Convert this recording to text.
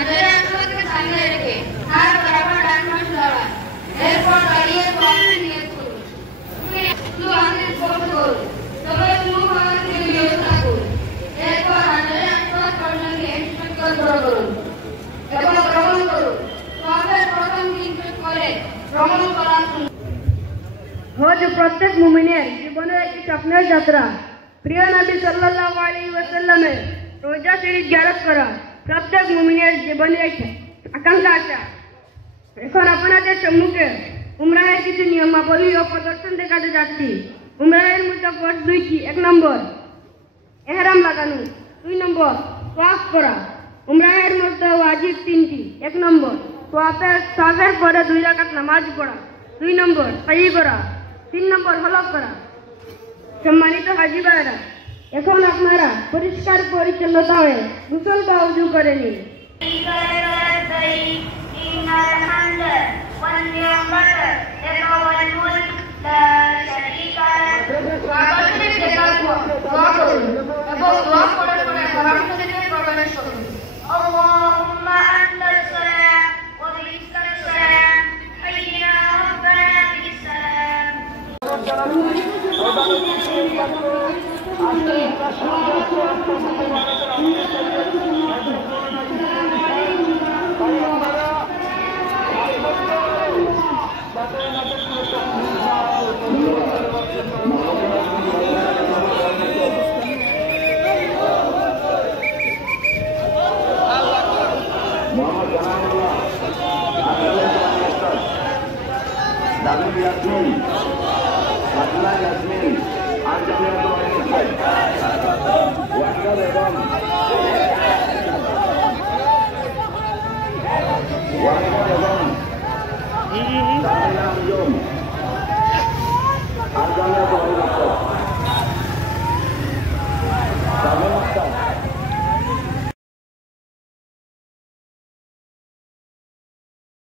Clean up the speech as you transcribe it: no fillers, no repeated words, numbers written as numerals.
নিজেরা আত্মকে সামনে রেখে হাত বরাবর ডান পাশে দাঁড়ান। এরপর দাঁড়িয়ে প্রথমে নিয়ত করুন। শুধু হাতের স্পর্শ করুন, তবে মুখ হাত থেকে বিরত থাকুন। এরপর হাতের আত্মক পর্যন্ত ইনস্ট্রাক্ট করুন এবং ভ্রমণ করুন। তবে প্রথম ইনস্ট্রাক্ট করে ভ্রমণ করা শুরু। হজ প্রত্যেক মুমিনের জীবনের একটি স্বপ্নের যাত্রা। প্রিয় নবী সাল্লাল্লাহু আলাইহি ওয়াসাল্লামের রোজা শরীফ জিয়ারত করা প্রত্যেক মুমিনের জীবনের আকাঙ্ক্ষা আছে। এখন আপনাদের সম্মুখে উমরাহের কিছু নিয়মাবলী ও প্রদর্শন দেখাতে যাচ্ছি। উমরাহের মূল কোর্স দুইটি। 1 নম্বর এহরাম লাগানো, 2 নম্বর তাওয়াফ করা। উমরাহের মধ্যে ওয়াজিব 3টি। 1 নম্বর তাওয়াফের পরে 2 রাকাত নামাজ পড়া, 2 নম্বর সাই করা, 3 নম্বর হলক করা। সম্মানিত হাজী ভাইরা, এখন আপনারা পরিষ্কার পরিচ্ছন্নতা হয়ে গোসল বা ওযু করে নিন। اللهم أنت السلام ومنك السلام حينا ربنا بالسلام. David Yasmin, Fatma Yasmin, Anjali Abdul Rahman.